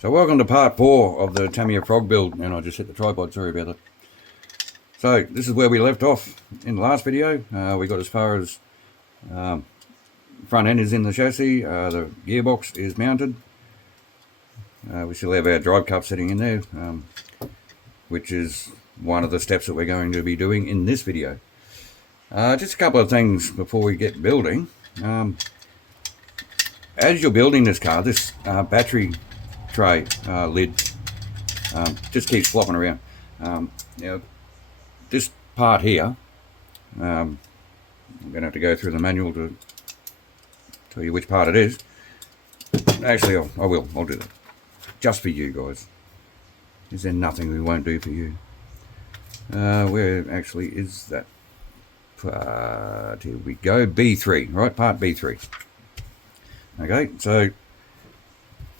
So welcome to part 4 of the Tamiya frog build, and I just hit the tripod, sorry about that. So this is where we left off in the last video. We got as far as front end is in the chassis, the gearbox is mounted. We still have our drive cup sitting in there, which is one of the steps that we're going to be doing in this video. Just a couple of things before we get building. As you're building this car, this battery tray lid just keeps flopping around. Now this part here, I'm going to have to go through the manual to tell you which part it is. Actually, I'll do that just for you guys. Is there nothing we won't do for you? Where actually is that part? Here we go, B3, right? Part B3. Okay, so,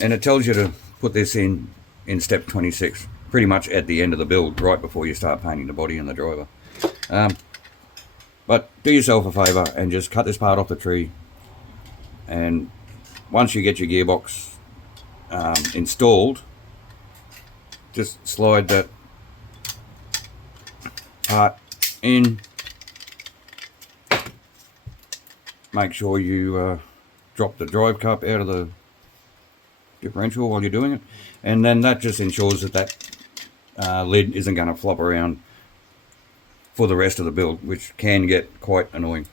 and it tells you to put this in step 26, pretty much at the end of the build, right before you start painting the body and the driver. But do yourself a favour and just cut this part off the tree, and once you get your gearbox installed, just slide that part in. Make sure you drop the drive cup out of the differential while you're doing it, and then that just ensures that lid isn't going to flop around for the rest of the build, which can get quite annoying.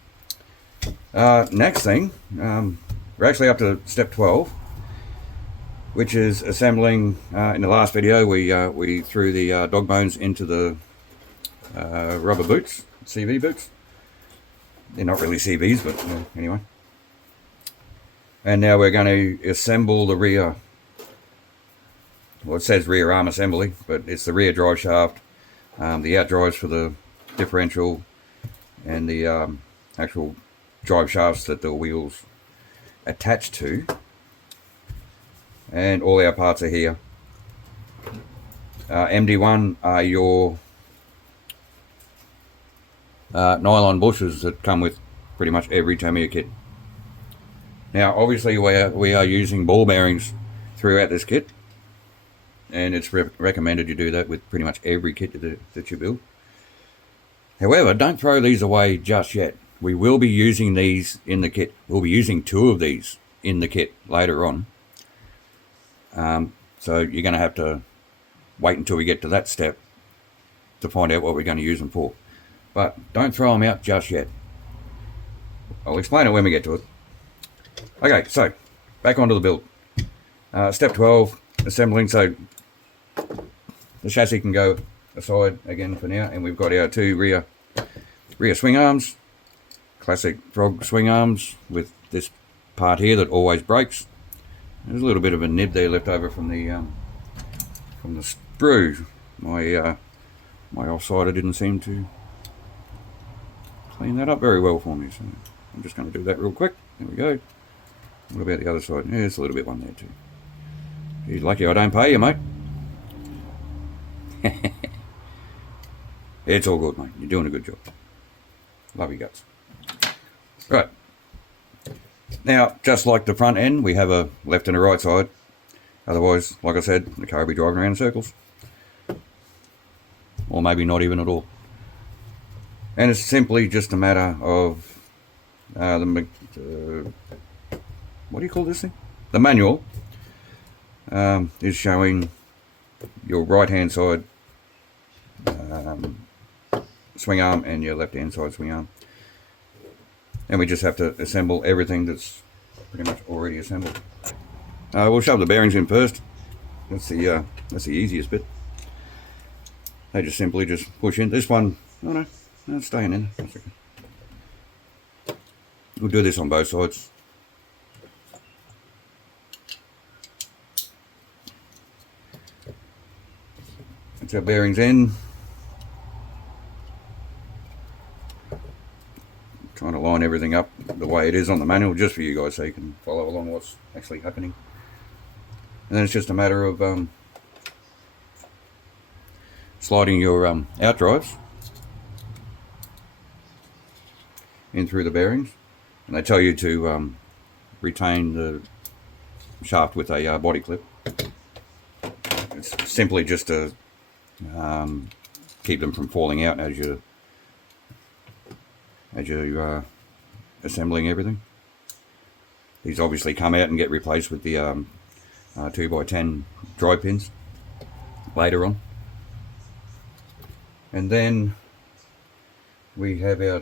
Next thing, we're actually up to step 12, which is assembling. In the last video we threw the dog bones into the rubber boots, CV boots. They're not really CVs, but anyway. And now we're going to assemble the rear, well, it says rear arm assembly, but it's the rear drive shaft, the out drives for the differential, and the actual drive shafts that the wheels attach to. And all our parts are here. MD1 are your nylon bushes that come with pretty much every Tamiya kit. Now obviously we are using ball bearings throughout this kit, and it's recommended you do that with pretty much every kit that you build. However, don't throw these away just yet. We will be using these in the kit. We'll be using 2 of these in the kit later on. So you're going to have to wait until we get to that step to find out what we're going to use them for. But don't throw them out just yet. I'll explain it when we get to it. Okay, so back onto the build. Step 12, assembling. So the chassis can go aside again for now, and we've got our 2 rear swing arms, classic frog swing arms with this part here that always breaks. There's a little bit of a nib there left over from the sprue. My offsider didn't seem to clean that up very well for me, so I'm just going to do that real quick. There we go. What about the other side? Yeah, there's a little bit one there too. You're lucky I don't pay you, mate. It's all good, mate. You're doing a good job. Love you guts. Right. Now, just like the front end, we have a left and a right side. Otherwise, like I said, the car will be driving around in circles. Or maybe not even at all. And it's simply just a matter of what do you call this thing? The manual is showing your right hand side swing arm and your left hand side swing arm, and we just have to assemble everything that's pretty much already assembled. We'll shove the bearings in first. That's the easiest bit. They just simply push in. This one, oh no, it's staying in. That's okay. We'll do this on both sides. That's our bearings in. Trying to line everything up the way it is on the manual, just for you guys so you can follow along what's actually happening. And then it's just a matter of sliding your out drives in through the bearings, and they tell you to retain the shaft with a body clip. it's simply just to keep them from falling out as you're assembling everything. These obviously come out and get replaced with the 2x10 drive pins later on. And then we have our,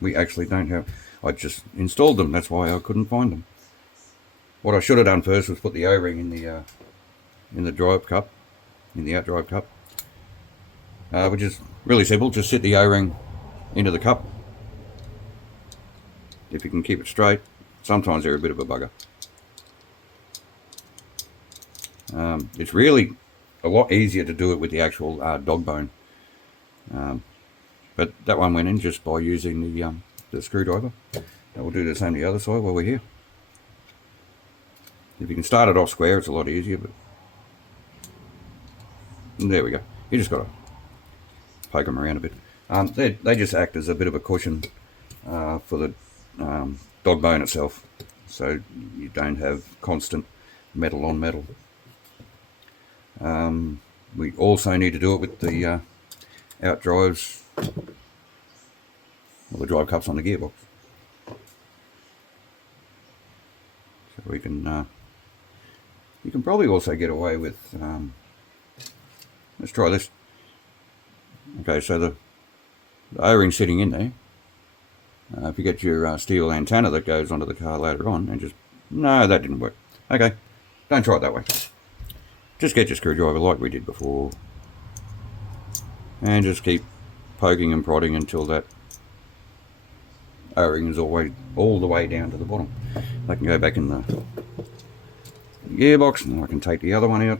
we actually don't have, I just installed them, that's why I couldn't find them. What I should have done first was put the O-ring in the drive cup, in the out drive cup, which is really simple. Just sit the O-ring into the cup. If you can keep it straight. Sometimes they're a bit of a bugger. It's really a lot easier to do it with the actual dog bone. But that one went in just by using the screwdriver. And we'll do the same to the other side while we're here. If you can start it off square, it's a lot easier. But and there we go. You just got to poke them around a bit. They just act as a bit of a cushion for the dog bone itself, so you don't have constant metal on metal. We also need to do it with the out drives, or the drive cups on the gearbox. So we can, you can probably also get away with, let's try this. Okay, so the O-ring sitting in there. If you get your steel antenna that goes onto the car later on, and just, no, that didn't work. Okay, don't try it that way. Just get your screwdriver like we did before, and just keep poking and prodding until that O-ring is all the way down to the bottom. I can go back in the gearbox, and I can take the other one out.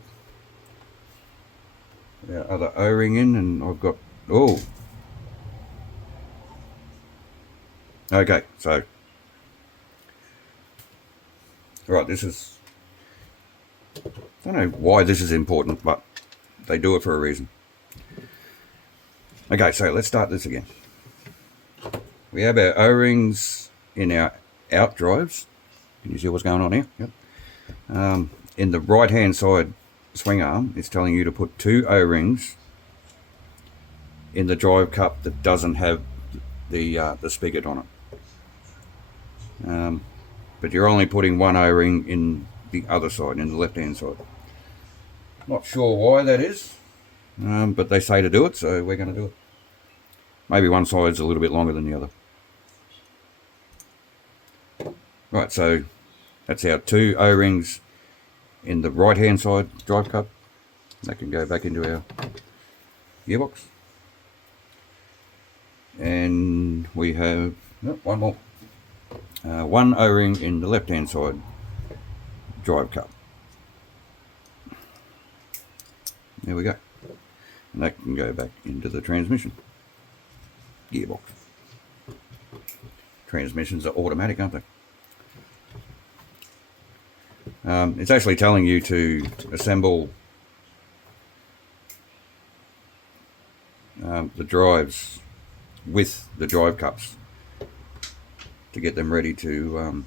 The other O-ring in, and I've got, oh, okay, so, right, this is, I don't know why this is important, but they do it for a reason. Okay, so let's start this again. We have our O-rings in our out drives. Can you see what's going on here? Yep. In the right-hand side swing arm, it's telling you to put 2 O-rings in the drive cup that doesn't have the spigot on it. But you're only putting 1 O-ring in the other side, in the left-hand side. Not sure why that is, but they say to do it, so we're going to do it. Maybe one side's a little bit longer than the other. Right, so that's our 2 O-rings in the right-hand side drive cup. That can go back into our gearbox. And we have one more. 1 O-ring in the left-hand side drive cup. There we go. And that can go back into the transmission gearbox. Transmissions are automatic, aren't they? It's actually telling you to assemble the drives with the drive cups to get them ready to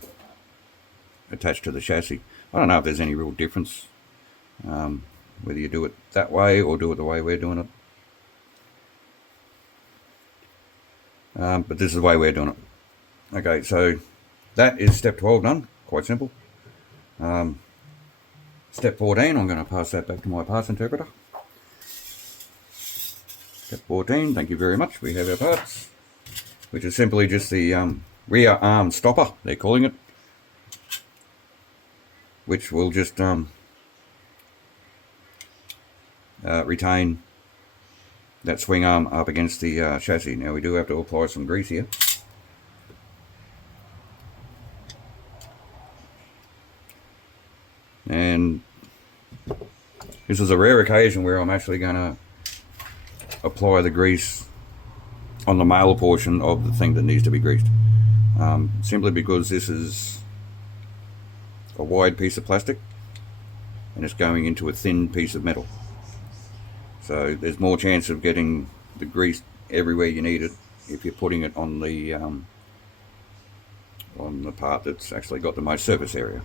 attach to the chassis. I don't know if there's any real difference whether you do it that way or do it the way we're doing it. But this is the way we're doing it. Okay, so that is step 12 done. Quite simple. Step 14, I'm going to pass that back to my parts interpreter. Step 14, thank you very much. We have our parts, which is simply just the rear arm stopper, they're calling it, which will just retain that swing arm up against the chassis. Now we do have to apply some grease here. And this is a rare occasion where I'm actually going to apply the grease on the male portion of the thing that needs to be greased. Simply because this is a wide piece of plastic and it's going into a thin piece of metal. So there's more chance of getting the grease everywhere you need it if you're putting it on the part that's actually got the most surface area.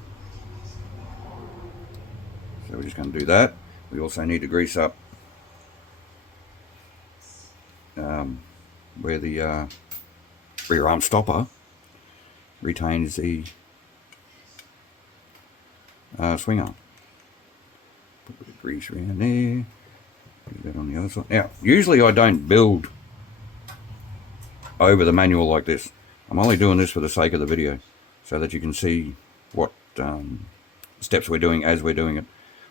So we're just going to do that. We also need to grease up where the rear arm stopper retains the swing arm. Put a bit of grease around there. Do that on the other side. Now, usually I don't build over the manual like this. I'm only doing this for the sake of the video, so that you can see what steps we're doing as we're doing it.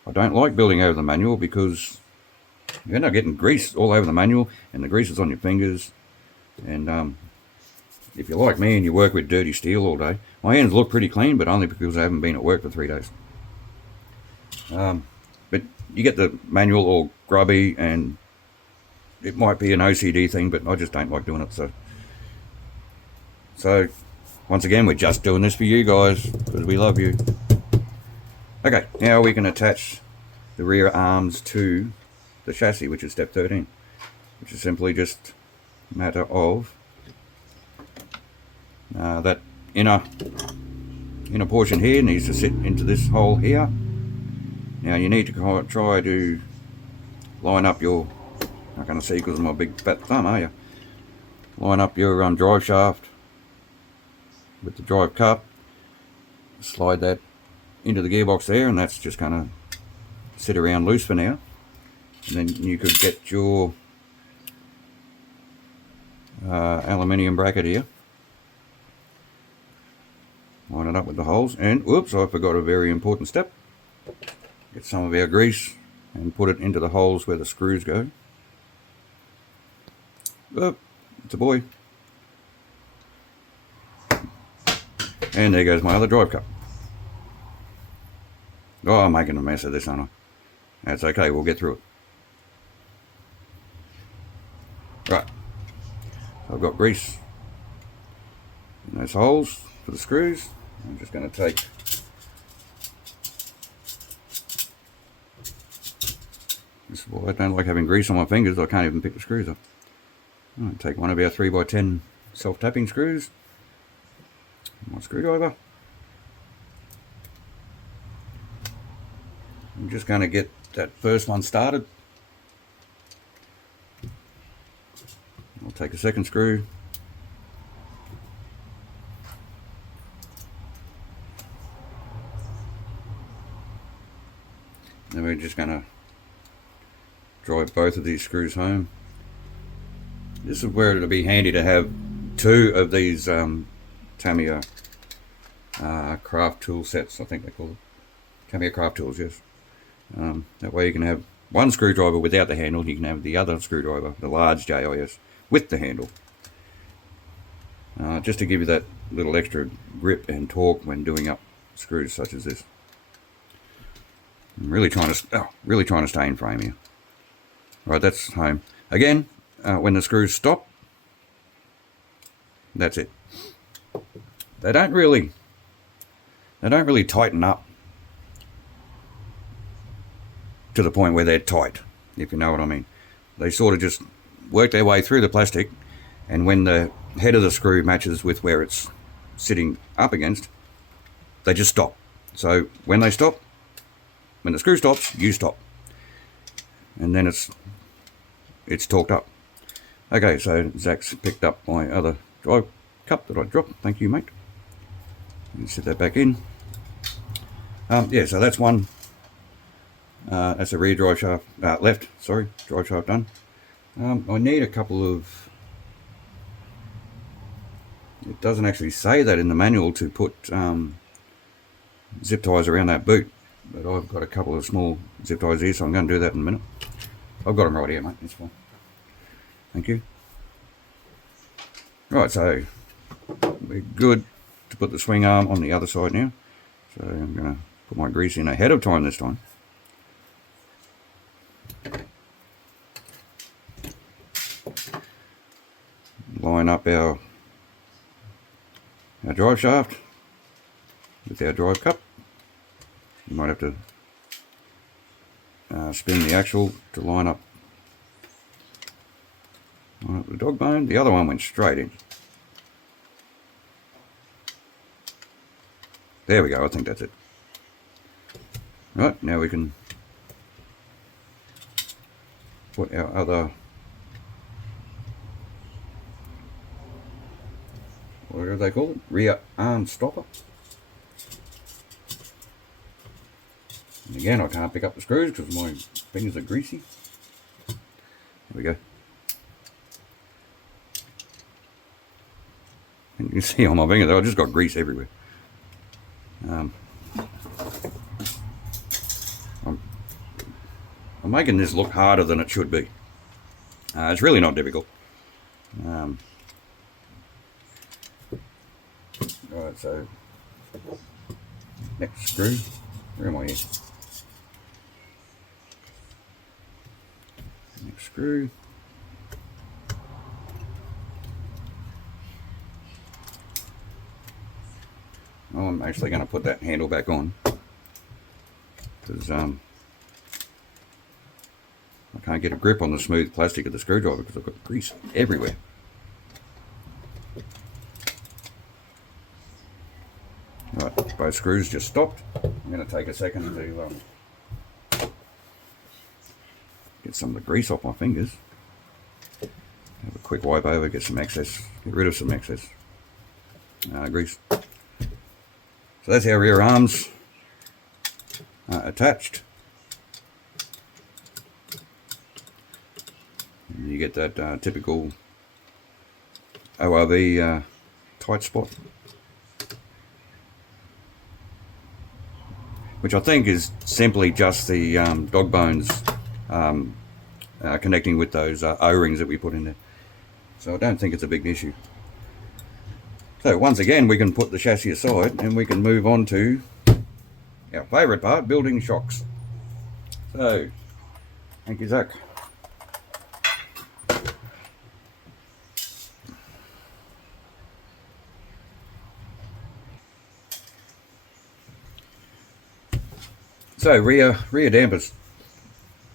I don't like building over the manual because you end up getting grease all over the manual, and the grease is on your fingers. And if you're like me and you work with dirty steel all day, my hands look pretty clean, but only because I haven't been at work for 3 days. But you get the manual all grubby, and it might be an OCD thing, but I just don't like doing it. So once again, we're just doing this for you guys because we love you. Okay, now we can attach the rear arms to the chassis, which is step 13, which is simply just a matter of that inner portion here needs to sit into this hole here. Now you need to try to line up your, not going to see because of my big fat thumb, are you? Line up your drive shaft with the drive cup, slide that into the gearbox there, and that's just going to sit around loose for now. And then you could get your aluminium bracket here, line it up with the holes, and whoops, I forgot a very important step. Get some of our grease and put it into the holes where the screws go. Oh, it's a boy. And there goes my other drive cup. Oh, I'm making a mess of this, aren't I? That's okay, we'll get through it. Right, so I've got grease in those holes for the screws. I'm just going to take this. Well, I don't like having grease on my fingers. I can't even pick the screws up. I'm going to take one of our 3x10 self-tapping screws, my screwdriver. I'm just going to get that first one started. I'll take a second screw. Then we're just going to drive both of these screws home. This is where it'll be handy to have 2 of these Tamiya craft tool sets, I think they call it. Tamiya craft tools, yes. That way you can have one screwdriver without the handle, you can have the other screwdriver, the large JIS, with the handle. Just to give you that little extra grip and torque when doing up screws such as this. I'm really trying to stay in frame here. Right, that's home. Again, when the screws stop, that's it. They don't really tighten up to the point where they're tight, if you know what I mean. They sort of just work their way through the plastic, and when the head of the screw matches with where it's sitting up against, they just stop. So when they stop, when the screw stops, you stop, and then it's torqued up. Okay, so Zach's picked up my other drive cup that I dropped. Thank you, mate. You set that back in. Yeah, so that's one. That's a rear drive shaft, left, sorry, drive shaft done. I need a couple of, it doesn't actually say that in the manual to put zip ties around that boot, but I've got a couple of small zip ties here, so I'm going to do that in a minute. I've got them right here, mate, it's fine. Thank you. Right, so we're good to put the swing arm on the other side now. So I'm going to put my grease in ahead of time this time. Line up our drive shaft with our drive cup. You might have to spin the axle to line up the dog bone. The other one went straight in. There we go, I think that's it. Right, now we can put our other, what do they call it? Rear arm stopper. And again, I can't pick up the screws because my fingers are greasy. There we go. And you can see on my fingers, I just got grease everywhere. I'm making this look harder than it should be. It's really not difficult. Right, so next screw. Where am I here? Next screw. Oh, I'm actually going to put that handle back on because I can't get a grip on the smooth plastic of the screwdriver because I've got grease everywhere. Right, both screws just stopped. I'm going to take a second to get some of the grease off my fingers. Have a quick wipe over, get some excess, get rid of some excess grease. So that's our rear arms attached. And you get that typical ORV tight spot, which I think is simply just the dog bones connecting with those O-rings that we put in there. So I don't think it's a big issue. So once again, we can put the chassis aside and we can move on to our favourite part, building shocks. So, thank you, Zach. So rear dampers,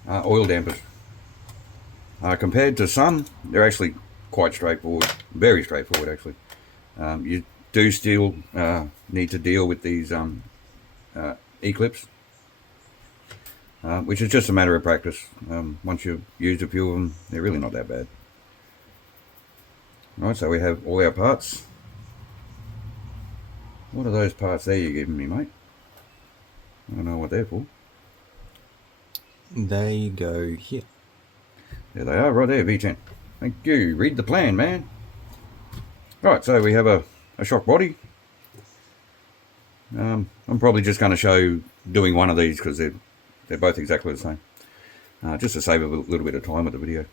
oil dampers. Compared to some, they're actually quite straightforward, very straightforward actually. You do still need to deal with these E-clips, which is just a matter of practice. Once you've used a few of them, they're really not that bad. Right, so we have all our parts. What are those parts there you're giving me, mate? I don't know what they're for. They go here. There they are, right there, V10. Thank you. Read the plan, man. Right, so we have a shock body. I'm probably just going to show doing one of these because they're both exactly the same. Just to save a little bit of time with the video.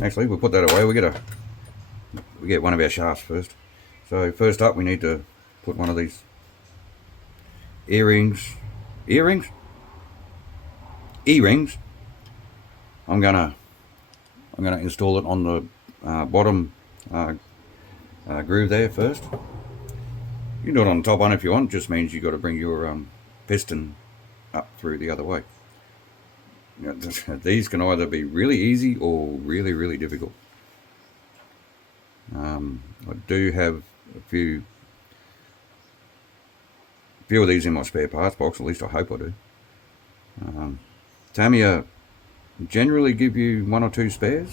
Actually, we'll put that away. We get one of our shafts first. So first up, we need to put one of these E-rings. I'm gonna install it on the bottom groove there first. You can do it on the top one if you want. Just means you got to bring your piston up through the other way. You know, these can either be really easy or really, really difficult. I do have a few of these in my spare parts box, at least I hope I do. Tamiya generally give you 1 or 2 spares.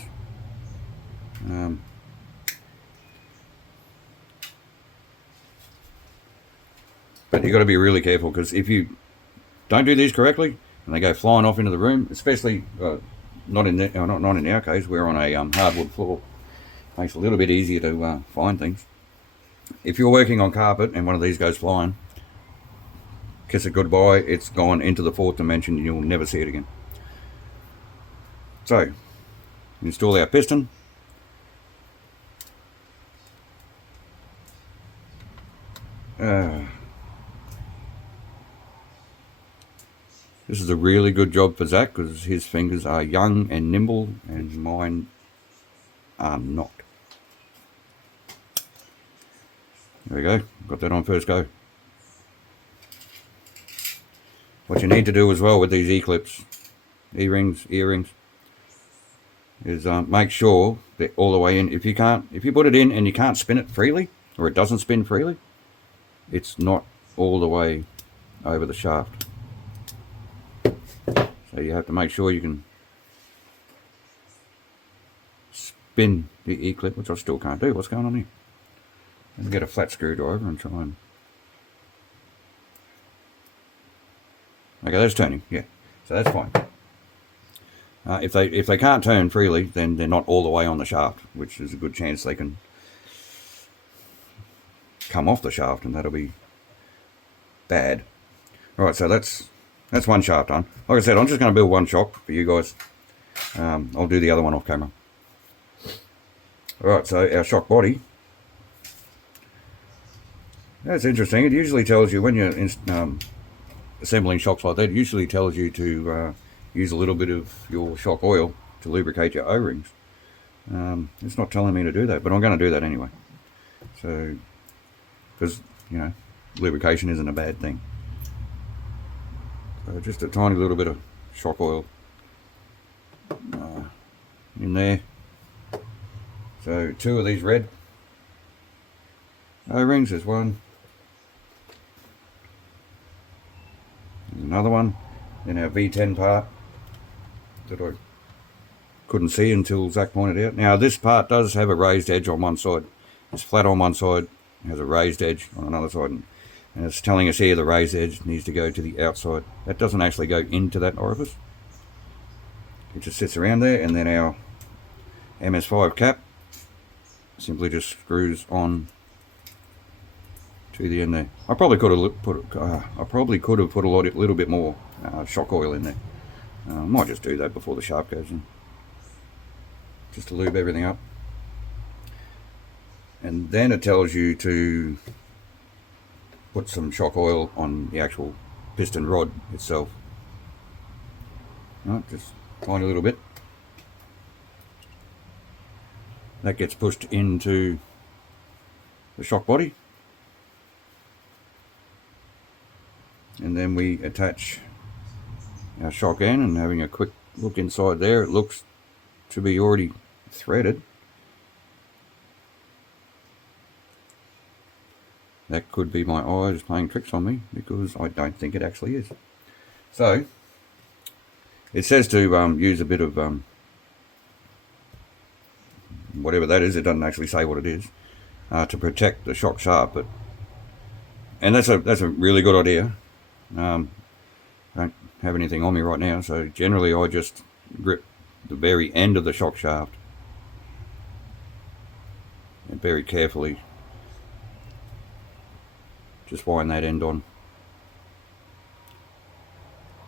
But you got to be really careful because if you don't do these correctly and they go flying off into the room, especially not in our case, we're on a hardwood floor. Makes it a little bit easier to find things. If you're working on carpet and one of these goes flying, kiss it goodbye. It's gone into the 4th dimension and you'll never see it again. So, install our piston. This is a really good job for Zach because his fingers are young and nimble and mine are not. There we go, got that on first go. What you need to do as well with these E-clips, earrings, is make sure they're all the way in. If you put it in and you can't spin it freely, or it doesn't spin freely, it's not all the way over the shaft. So you have to make sure you can spin the E-clip, which I still can't do. What's going on here? Let me get a flat screwdriver and try and... Okay, that's turning, yeah. So that's fine. If they can't turn freely, then they're not all the way on the shaft, which is a good chance they can come off the shaft, and that'll be bad. Alright, so that's one shaft done. Like I said, I'm just going to build one shock for you guys. I'll do the other one off camera. Alright, so our shock body. That's interesting. It usually tells you when you're assembling shocks like that, it usually tells you to use a little bit of your shock oil to lubricate your O-rings. It's not telling me to do that, but I'm going to do that anyway. So, because, you know, lubrication isn't a bad thing. So just a tiny little bit of shock oil in there. So 2 of these red O-rings, there's one. There's another one. Then our V10 part that I couldn't see until Zach pointed out. Now this part does have a raised edge on one side. It's flat on one side, it has a raised edge on another side, and it's telling us here the raised edge needs to go to the outside. That doesn't actually go into that orifice. It just sits around there, and then our MS5 cap simply just screws on to the end there. I probably could have put a little bit more shock oil in there. I might just do that before the shaft goes in, just to lube everything up. And then it tells you to put some shock oil on the actual piston rod itself. Right, just tiny little bit. That gets pushed into the shock body. And then we attach our shock end, and having a quick look inside there, it looks to be already threaded. That could be my eyes playing tricks on me, because I don't think it actually is. So it says to use a bit of whatever that is. It doesn't actually say what it is, to protect the shock shaft. And that's a really good idea. I don't have anything on me right now, so generally I just grip the very end of the shock shaft and very carefully just wind that end on.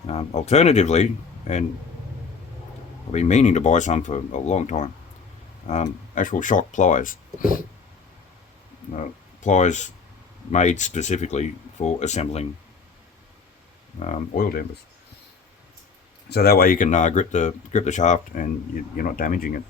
Alternatively, and I've been meaning to buy some for a long time, actual shock pliers. Pliers made specifically for assembling oil dampers. So that way you can grip the shaft and you're not damaging it.